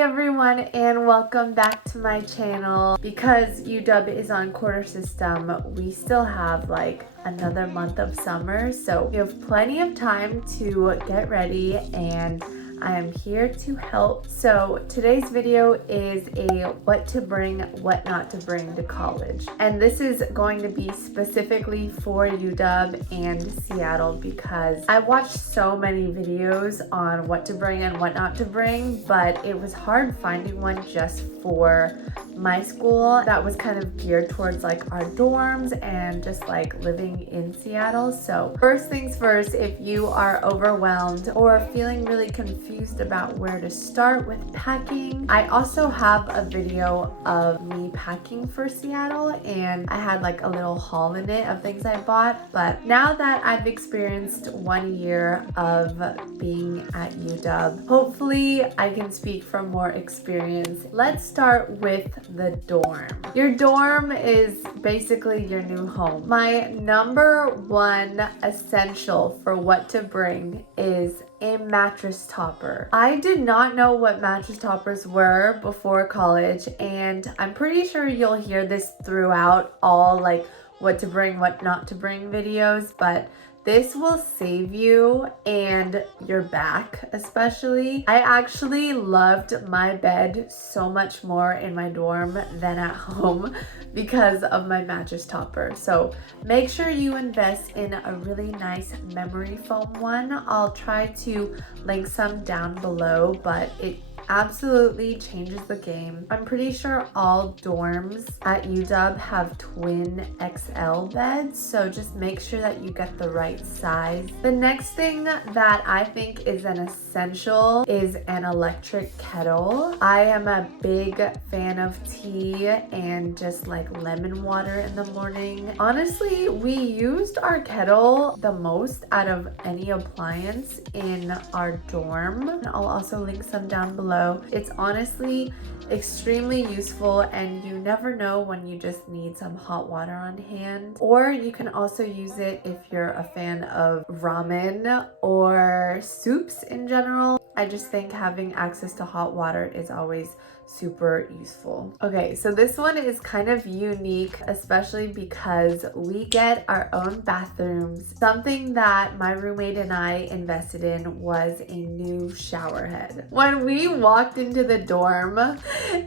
Hi everyone and welcome back to my channel. Because UW is on quarter system, we still have like another month of summer, so we have plenty of time to get ready and I am here to help. So today's video is a what to bring, what not to bring to college. And this is going to be specifically for UW and Seattle because I watched so many videos on what to bring and what not to bring, but it was hard finding one just for my school that was kind of geared towards like our dorms and just like living in Seattle. So first things first, if you are overwhelmed or feeling really confused about where to start with packing, I also have a video of me packing for Seattle and I had like a little haul in it of things I bought. But now that I've experienced 1 year of being at UW, hopefully I can speak from more experience. Let's start with the dorm. Your dorm is basically your new home. My number one essential for what to bring is a mattress topper. I did not know what mattress toppers were before college, and I'm pretty sure you'll hear this throughout all like what to bring, what not to bring videos, but this will save you and your back especially. I actually loved my bed so much more in my dorm than at home because of my mattress topper. So make sure you invest in a really nice memory foam one. I'll try to link some down below, but it absolutely changes the game. I'm pretty sure all dorms at UW have twin XL beds, so just make sure that you get the right size. The next thing that I think is an essential is an electric kettle. I am a big fan of tea and just like lemon water in the morning. Honestly, we used our kettle the most out of any appliance in our dorm. I'll also link some down below. It's honestly extremely useful and you never know when you just need some hot water on hand. Or you can also use it if you're a fan of ramen or soups in general. I just think having access to hot water is always super useful. Okay, so this one is kind of unique, especially because we get our own bathrooms. Something that my roommate and I invested in was a new shower head. When we walked into the dorm,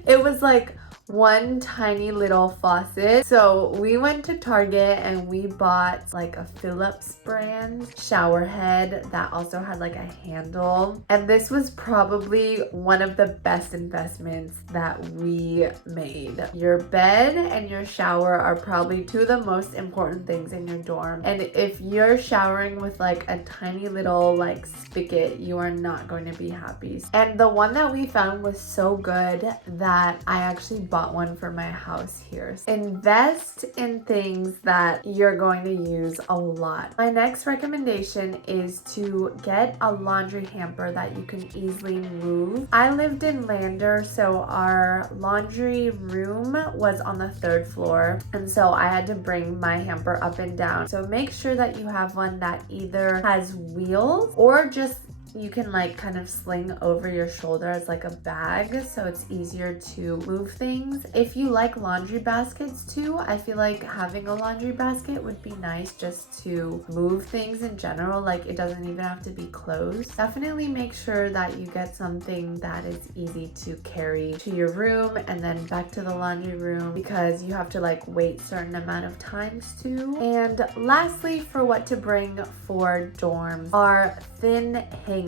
it was like one tiny little faucet. So we went to Target and we bought like a Philips brand shower head that also had like a handle. And this was probably one of the best investments that we made. Your bed and your shower are probably two of the most important things in your dorm. And if you're showering with like a tiny little like spigot, you are not going to be happy. And the one that we found was so good that I actually bought one for my house here. Invest in things that you're going to use a lot. My next recommendation is to get a laundry hamper that you can easily move. I lived in Lander, so our laundry room was on the 3rd floor, and so I had to bring my hamper up and down. So make sure that you have one that either has wheels or just you can like kind of sling over your shoulder as like a bag, so it's easier to move things. If you like laundry baskets too, I feel like having a laundry basket would be nice just to move things in general. Like it doesn't even have to be clothes. Definitely make sure that you get something that is easy to carry to your room and then back to the laundry room because you have to like wait certain amount of times too. And lastly, for what to bring for dorms are thin hangers.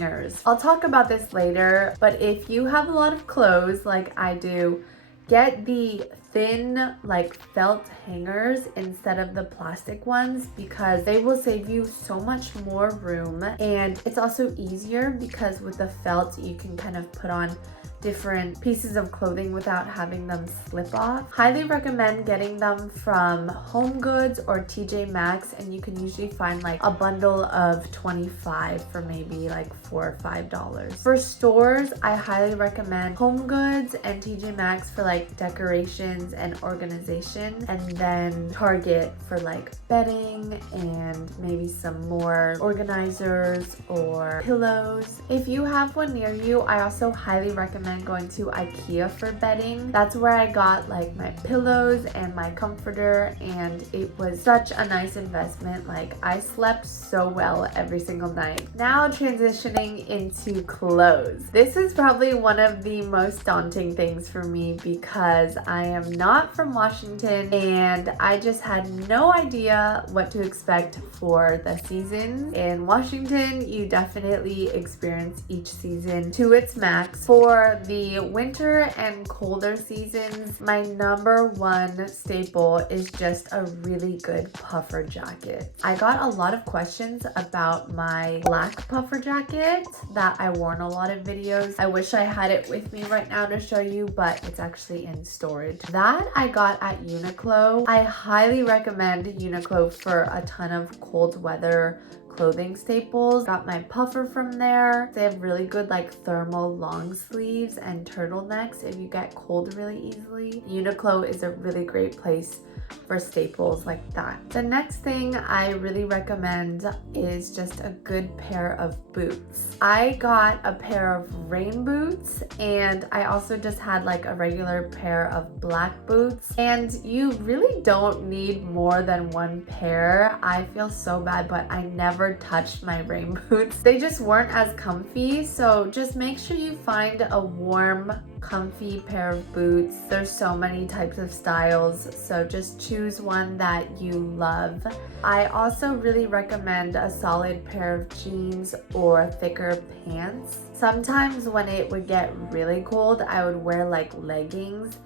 I'll talk about this later, but if you have a lot of clothes like I do, get the thin like felt hangers instead of the plastic ones because they will save you so much more room, and it's also easier because with the felt you can kind of put on different pieces of clothing without having them slip off. Highly recommend getting them from Home Goods or TJ Maxx, and you can usually find like a bundle of 25 for maybe like $4 or $5. For stores, I highly recommend Home Goods and TJ Maxx for like decorations and organization, and then Target for like bedding and maybe some more organizers or pillows. If you have one near you, I also highly recommend recommend going to IKEA for bedding. That's where I got like my pillows and my comforter, and it was such a nice investment. Like I slept so well every single night. Now transitioning into clothes. This is probably one of the most daunting things for me because I am not from Washington and I just had no idea what to expect for the seasons. In Washington, you definitely experience each season to its max. For the winter and colder seasons, my number one staple is just a really good puffer jacket. I got a lot of questions about my black puffer jacket that I wore in a lot of videos. I wish I had it with me right now to show you, but it's actually in storage. That I got at Uniqlo. I highly recommend Uniqlo for a ton of cold weather clothing staples. Got my puffer from there. They have really good like thermal long sleeves and turtlenecks if you get cold really easily. Uniqlo is a really great place for staples like that. The next thing I really recommend is just a good pair of boots. I got a pair of rain boots and I also just had like a regular pair of black boots, and you really don't need more than one pair. I feel so bad, but I never touched my rain boots. They just weren't as comfy, so just make sure you find a warm, comfy pair of boots. There's so many types of styles, so just choose one that you love. I also really recommend a solid pair of jeans or thicker pants. Sometimes when it would get really cold, I would wear like leggings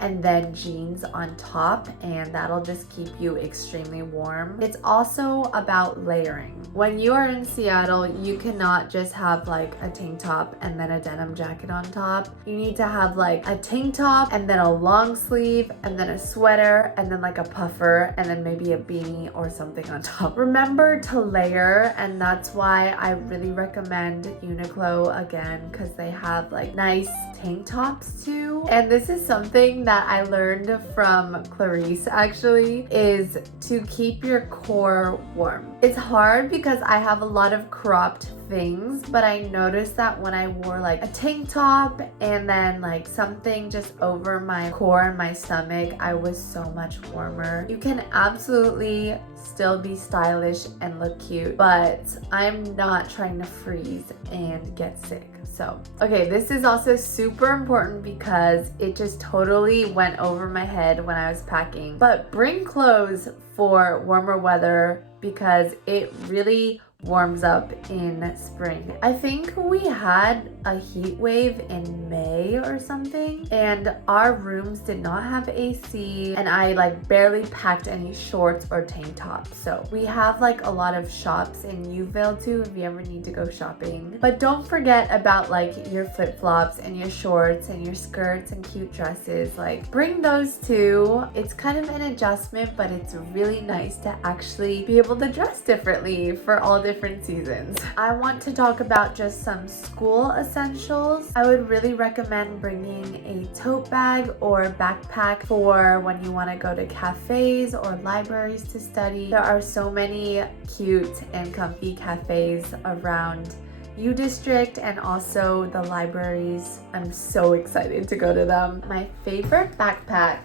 and then jeans on top, and that'll just keep you extremely warm. It's also about layering. When you are in Seattle, you cannot just have like a tank top and then a denim jacket on top. You need to have like a tank top and then a long sleeve and then a sweater and then like a puffer and then maybe a beanie or something on top. Remember to layer, and that's why I really recommend Uniqlo again, because they have like nice tank tops too. And this is something that I learned from Clarice actually, is to keep your core warm. It's hard because I have a lot of cropped things, but I noticed that when I wore like a tank top and then like something just over my core and my stomach, I was so much warmer. You can absolutely still be stylish and look cute, but I'm not trying to freeze and get sick. So, okay, this is also super important because it just totally went over my head when I was packing. But bring clothes for warmer weather because it really warms up in spring. I think we had a heat wave in May or something, and our rooms did not have AC, and I like barely packed any shorts or tank tops. So we have like a lot of shops in Uville too if you ever need to go shopping. But don't forget about like your flip-flops and your shorts and your skirts and cute dresses. Like bring those too. It's kind of an adjustment, but it's really nice to actually be able to dress differently for all different seasons. I want to talk about just some school essentials. I would really recommend bringing a tote bag or backpack for when you want to go to cafes or libraries to study. There are so many cute and comfy cafes around U District and also the libraries. I'm so excited to go to them. My favorite backpack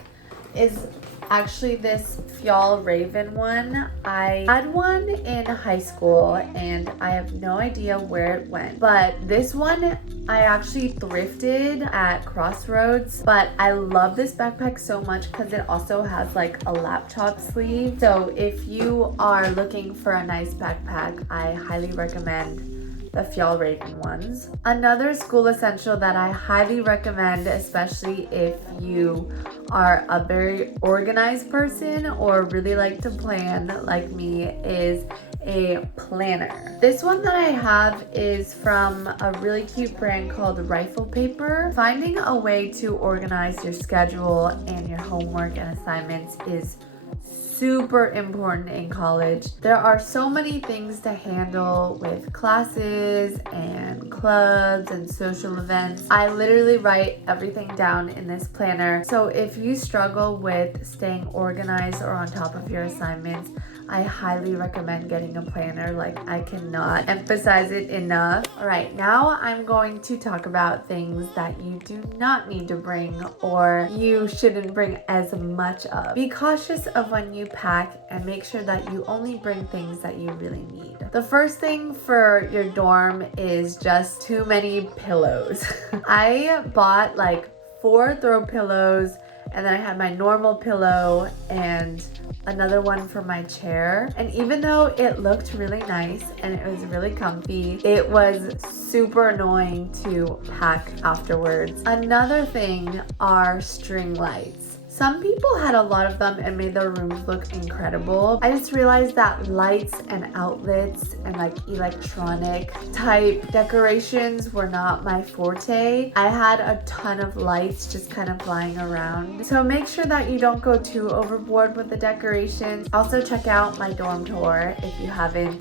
is actually this Fjall Raven one. I had one in high school and I have no idea where it went, but this one I actually thrifted at Crossroads. But I love this backpack so much because it also has like a laptop sleeve. So if you are looking for a nice backpack, I highly recommend the Fjall Raven ones. Another school essential that I highly recommend, especially if you are a very organized person or really like to plan like me, is a planner. This one that I have is from a really cute brand called Rifle Paper. Finding a way to organize your schedule and your homework and assignments is super important in college. There are so many things to handle with classes and clubs and social events. I literally write everything down in this planner. So if you struggle with staying organized or on top of your assignments, I highly recommend getting a planner. Like, I cannot emphasize it enough. All right, now I'm going to talk about things that you do not need to bring or you shouldn't bring as much of. Be cautious of when you pack and make sure that you only bring things that you really need. The first thing for your dorm is just too many pillows. I bought like 4 throw pillows, and then I had my normal pillow and another one for my chair. And even though it looked really nice and it was really comfy, it was super annoying to pack afterwards. Another thing are string lights. Some people had a lot of them and made their rooms look incredible. I just realized that lights and outlets and like electronic type decorations were not my forte. I had a ton of lights just kind of lying around. So make sure that you don't go too overboard with the decorations. Also check out my dorm tour if you haven't,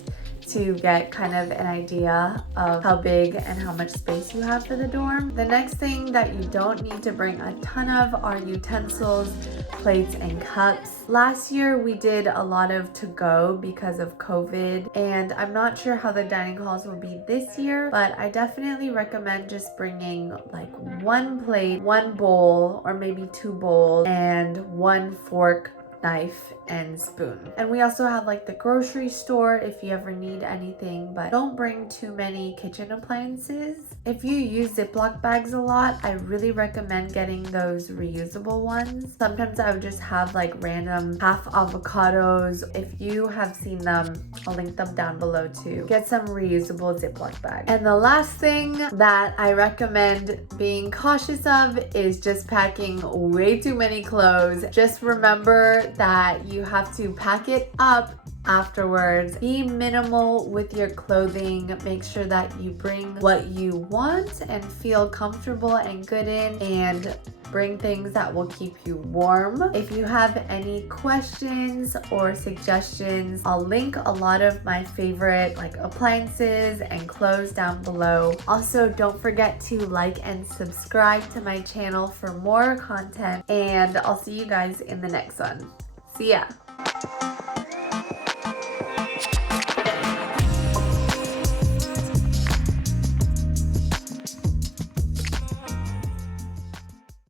to get kind of an idea of how big and how much space you have for the dorm. The next thing that you don't need to bring a ton of are utensils, plates, and cups. Last year we did a lot of to-go because of COVID, and I'm not sure how the dining halls will be this year, but I definitely recommend just bringing like 1 plate, 1 bowl, or maybe 2 bowls, and 1 fork, knife, and spoon. And we also have like the grocery store if you ever need anything, but don't bring too many kitchen appliances. If you use Ziploc bags a lot, I really recommend getting those reusable ones. Sometimes I would just have like random half avocados. If you have seen them, I'll link them down below too. Get some reusable Ziploc bags. And the last thing that I recommend being cautious of is just packing way too many clothes. Just remember that you have to pack it up afterwards. Be minimal with your clothing. Make sure that you bring what you want and feel comfortable and good in, and bring things that will keep you warm. If you have any questions or suggestions, I'll link a lot of my favorite like appliances and clothes down below. Also, don't forget to like and subscribe to my channel for more content, and I'll see you guys in the next one. See ya!